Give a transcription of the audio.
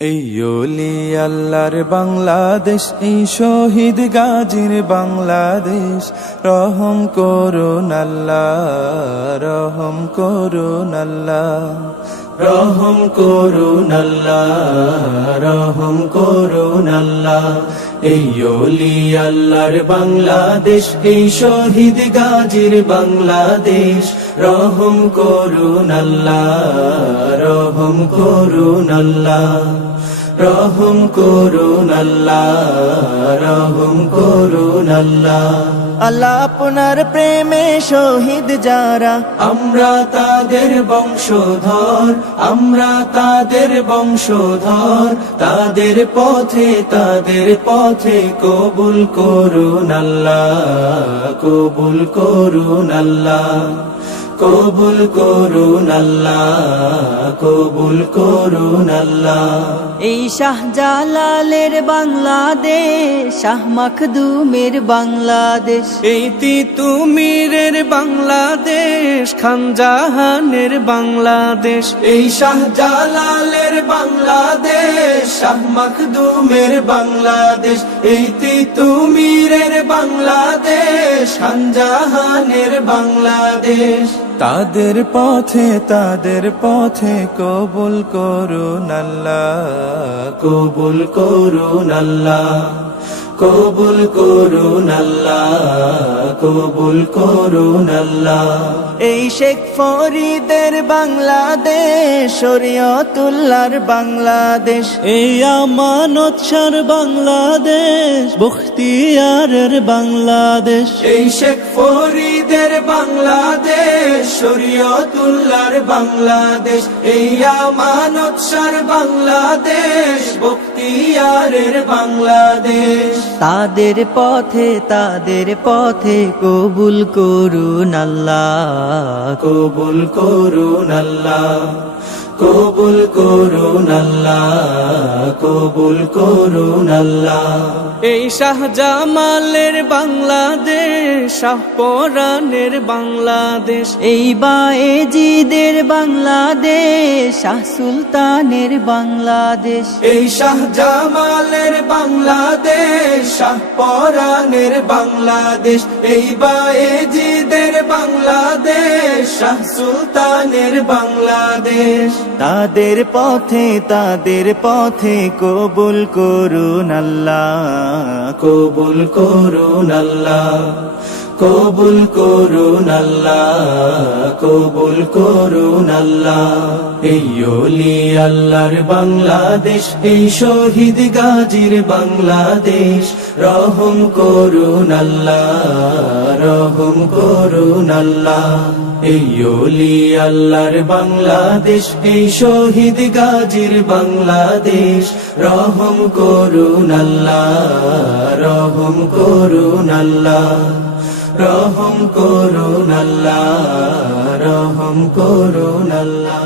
এই ওলি আল্লাহর বাংলাদেশ, এই শহীদ গাজীর বাংলাদেশ। রহম করুন আল্লাহ, রহম করুন আল্লাহ, রহম করুন আল্লাহ, রহম করুন আল্লাহ। এই ওলি আল্লাহর বাংলাদেশ, এই শহীদ গাজীর বাংলাদেশ। রহম করুন আল্লাহ, রহম করুন আল্লাহ, রহম করুন আল্লাহ, রহম করুন আল্লাহ। আল্লাহ আপনার প্রেমে শহীদ যারা, আমরা তাদের বংশধর, আমরা তাদের বংশধর। তাদের পথে কবুল করুন আল্লাহ, কবুল করুন আল্লাহ, কবুল করুন আল্লাহ, কবুল করুন আল্লাহ। এই শাহজালালের বাংলাদেশ, শাহ মাখদুমের বাংলাদেশ, এই তিতুমীরের বাংলাদেশ, খানজাহানের বাংলাদেশ। এই শাহজালালের বাংলাদেশ, শাহ মাখদুমের বাংলাদেশ। এই তিতুমীরের বাংলাদেশ, খানজাহানের বাংলাদেশ। তাদের পথে কবুল করুন আল্লাহ, কবুল করুন আল্লাহ, কবুল করুন আল্লাহ, কবুল করুন আল্লাহ। এই শেখ ফরিদের বাংলাদেশ, শরীয়তুল্লাহর বাংলাদেশ, এই আমানত শাহর বাংলাদেশ, বখতিয়ারের বাংলাদেশ। এই শেখ ফরিদের বাংলাদেশ, শরীয়তুল্লাহর বাংলাদেশ। এই আমানত শাহর বাংলাদেশ, বখতিয়ারের বাংলাদেশ। তাদের পথে কবুল করুন আল্লাহ, কবুল করুন আল্লাহ, কবুল করুন আল্লাহ, কবুল করুন আল্লাহ। এই শাহজামালের বাংলাদেশ, শাহপরানের বাংলাদেশ। এই বায়েজিদের বাংলাদেশ, শাহ সুলতানের বাংলাদেশ। এই শাহজামালের বাংলাদেশ, শাহপরানের বাংলাদেশ। এই বায়েজিদের বাংলাদেশ, শাহ সুলতানের বাংলাদেশ। তাদের পথে কবুল করুন আল্লাহ, কবুল করুন আল্লাহ, কবুল করুন আল্লাহ, কবুল করুন আল্লাহ। এই ওলি আল্লাহর বাংলাদেশ, এই শহীদ গাজীর বাংলাদেশ। রহম করুন আল্লাহ, রহম করুন আল্লাহ। এই ওলি আল্লাহর বাংলাদেশ, এই শহীদ গাজীর বাংলাদেশ। রহম করুন আল্লাহ, রহম করুন আল্লাহ, রহম করুন আল্লাহ, রহম করুন আল্লাহ।